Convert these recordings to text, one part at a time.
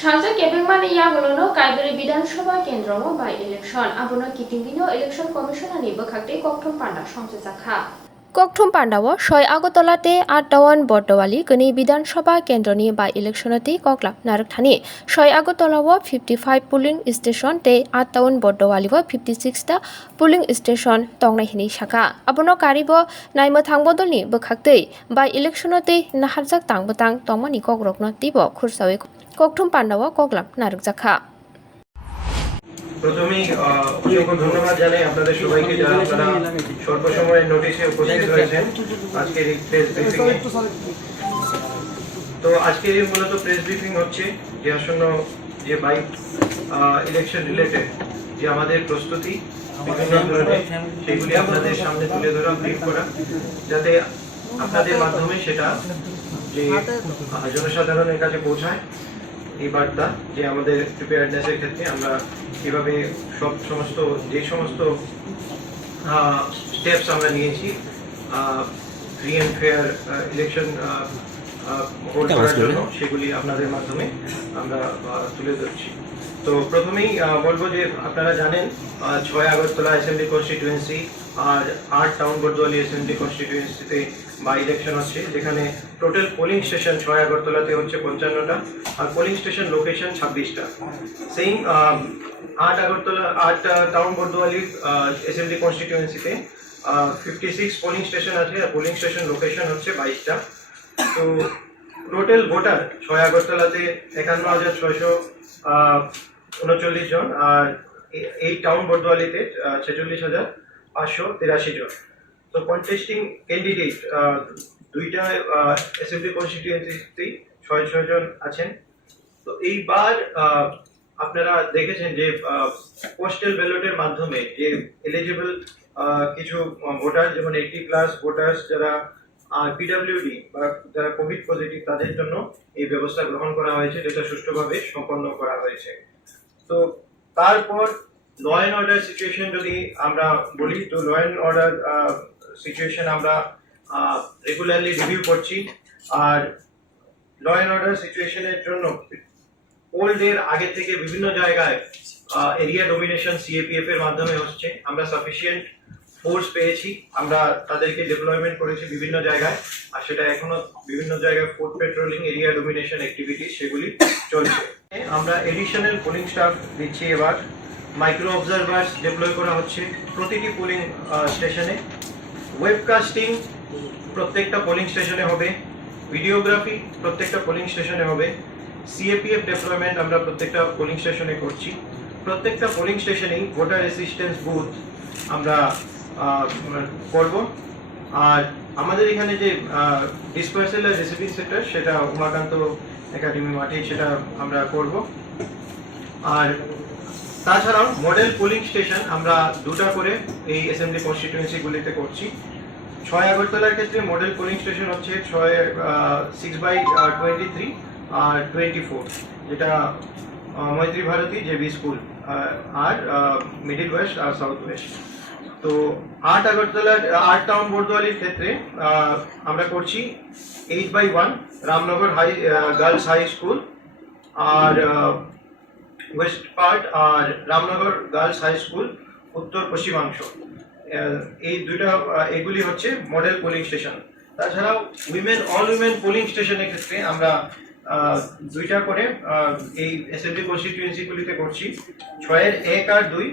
সাজা কেবেংমানি ইয়াगलोनो काइबेरी विधानसभा केन्द्र बाय इलेक्शन आबोनो किटिंगिनो इलेक्शन कमिशनारनि बोखाक्ते कक्टम पान्डा संसजाखा कक्टम पान्डाओ 6 আগরতলাতে 8 টাউন বর্তওয়ালি গনি বিধানসভা কেন্দ্রনি বাই ইলেকশনতে ককলাপ নারকথানি 6 আগরতলাও 55 পুলিং স্টেশন তে 8 টাউন বর্তওয়ালিও 56 টা পুলিং স্টেশন তংনাইহিনি শাখা আবনো কারিবো নাইমো থাংবদলনি बोखाक्ते বাই ইলেকশনতে নাহারজাক তাংবতাং তংমানি ককরকনো তিবো খুরসাওয়ে ককটম পান্ডাও ককলাপ নারকজাখা প্রথমেই অসংখ্য ধন্যবাদ জানাই আপনাদের সবাইকে যারা আপনারা স্বল্প সময়ের নোটিশে উপস্থিত হয়েছেন আজকের এই প্রেস ব্রিফিং এ। তো আজকের এই মূলত প্রেস ব্রিফিং হচ্ছে যে আসন্ন যে বাইক ইলেকশন রিলেটেড যে আমাদের প্রস্তুতি বিভিন্ন ধরনের সেগুলি আপনাদের সামনে তুলে ধরা ব্রিফ করা, যাতে আপনাদের মাধ্যমে সেটা যে জনসাধারণের কাছে পৌঁছায় এই বার্তা যে আমাদের প্রিপেয়ারনেসের ক্ষেত্রে আমরা কিভাবে সমস্ত স্টেপস আমরা নিয়েছি free and fair election hold করার জন্য সেগুলি আপনাদের মাধ্যমে আমরা তুলে ধরছি। তো প্রথমেই বলবো যে আপনারা জানেন 6 আগরতলা অ্যাসেম্বলি কনস্টিটিউয়েন্সি আর 8 টাউন বর্দোয়ালি অ্যাসেম্বলি কনস্টিটিউয়েন্সিতে বাই ইলেকশন হচ্ছে, যেখানে টোটাল পোলিং স্টেশন 6 আগরতলাতে হচ্ছে 55টা আর পোলিং স্টেশন লোকেশন 26টা। সেম 8 টাউন বর্দোয়ালি অ্যাসেম্বলি কনস্টিটিউয়েন্সিতে 56 পোলিং স্টেশন আছে আর পোলিং স্টেশন লোকেশন হচ্ছে 22টা। তো টোটাল ভোটার 6 আগরতলাতে 51,639 জন আর এই টাউন বর্দোয়ালিতে 46,583 জন। তো কন্টেস্টিং ক্যান্ডিডেট দুইটা অ্যাসেম্বলি কনস্টিটিউয়েন্সিতেই 6 জন আছেন। তো এইবার আপনারা দেখেছেন যে পোস্টাল ব্যালটের মাধ্যমে যে এলিজিবল কিছু ভোটার যেমন 80+ ভোটার্স যারা পিডব্লিউডি বা যারা কোভিড পজিটিভ তাদের জন্য এই ব্যবস্থা গ্রহণ করা হয়েছে, যেটা সুষ্ঠুভাবে সম্পন্ন করা হয়েছে। তো তারপর ল অ্যান্ড অর্ডার সিচুয়েশন যদি আমরা বলি, তো ল অ্যান্ড অর্ডার সিচুয়েশন আমরা রেগুলারলি রিভিউ করছি আর ল অ্যান্ড অর্ডার সিচুয়েশনের জন্য ওল্ড এর আগে থেকে বিভিন্ন জায়গায় এরিয়া ডোমিনেশন সিএপিএফ এর মাধ্যমে হচ্ছে। আমরা সাফিসিয়েন্ট ফোর্স পেয়েছি, আমরা তাদেরকে ডিপ্লয়মেন্ট করেছি বিভিন্ন জায়গায় আর সেটা এখনো বিভিন্ন জায়গায় food patrolling area domination activity সেগুলি চলছে। আমরা এডিশনাল পোলিং স্টাফ দিচ্ছি, এবার মাইক্রো অবজারভার্স ডিপ্লয় করা হচ্ছে প্রতিটি পোলিং স্টেশনে। ওয়েবকাস্টিং প্রত্যেকটা পোলিং স্টেশনে হবে, ভিডিওগ্রাফি প্রত্যেকটা পোলিং স্টেশনে হবে, সিএপিএফ ডিপ্লয়মেন্ট আমরা প্রত্যেকটা পোলিং স্টেশনে করছি। প্রত্যেকটা পোলিং স্টেশনেই ভোটার অ্যাসিস্ট্যান্স বুথ আমরা করব। আর আমাদের এখানে যে ডিসপার্সেল আর রিসিভিং সেন্টার সেটা উমাকান্ত একাডেমি মাঠে সেটা আমরা করব। আর তাছাড়াও মডেল পোলিং স্টেশন আমরা দুটা করে এই অ্যাসেম্বলি কনস্টিটিউয়েন্সিগুলিতে করছি। 6 আগরতলার ক্ষেত্রে মডেল পোলিং স্টেশন হচ্ছে 6/23 আর 24, যেটা মৈত্রী ভারতী জেবি স্কুল আর মিডিল ওয়েস্ট আর সাউথ ওয়েস্ট। তো 8 আগরতলার 8 টাউন বর্দোয়ালির ক্ষেত্রে আমরা করছি 8/1 রামনগর গার্লস হাই স্কুল আর ওয়েস্ট পার্ট আর রামনগর গার্লস হাই স্কুল উত্তর পশ্চিমাংশ। এই দুইটা এগুলি হচ্ছে মডেল পোলিং স্টেশন। তাছাড়াও অল উইমেন পোলিং স্টেশনের ক্ষেত্রে আমরা দুইটা করে এই অ্যাসেম্বলি কনস্টিটিউয়েন্সিগুলিতে করছি, 6-1 আর 2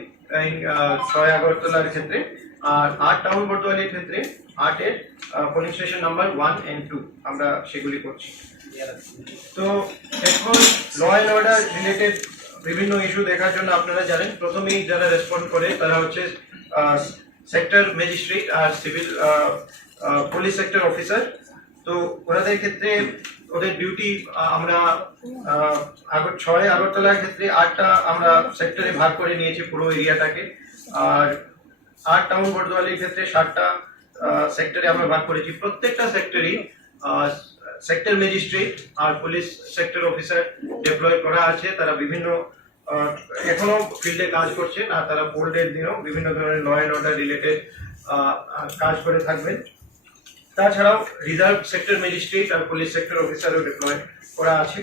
6 আগরতলার ক্ষেত্রে আর 8 টাউন বর্দোয়ালির ক্ষেত্রে 8-এর পোলিং স্টেশন নাম্বার 1 and 2 আমরা সেগুলি করছি। তো এখন ল অ্যান্ড অর্ডার রিলেটেড বিভিন্ন ইস্যু দেখার জন্য আপনারা জানেন প্রথমেই যারা রেসপন্ড করে তারা হচ্ছে সেক্টর ম্যাজিস্ট্রেট আর সিভিল পুলিশ সেক্টর অফিসার। তো ওনাদের ক্ষেত্রে ওদের ডিউটি আমরা 6 আগরতলার ক্ষেত্রে 8টা আমরা সেক্টরে ভাগ করে নিয়েছি পুরো এরিয়াটাকে, আর 8 টাউন বর্দোয়ালির ক্ষেত্রে 7টা সেক্টরে আমরা ভাগ করেছি। প্রত্যেকটা সেক্টরই সেক্টর ম্যাজিস্ট্রেট আর পুলিশ সেক্টর অফিসার ডিপ্লয় করা আছে। তারা বিভিন্ন এখনো ফিল্ডে কাজ করছেন আর তারা পোল্ডের দিনেও বিভিন্ন ধরনের ল অ্যান্ড অর্ডার রিলেটেড কাজ করে থাকবেন। তাছাড়াও রিজার্ভ সেক্টর ম্যাজিস্ট্রেট আর পুলিশ সেক্টর অফিসারও ডিপ্লয় করা আছে।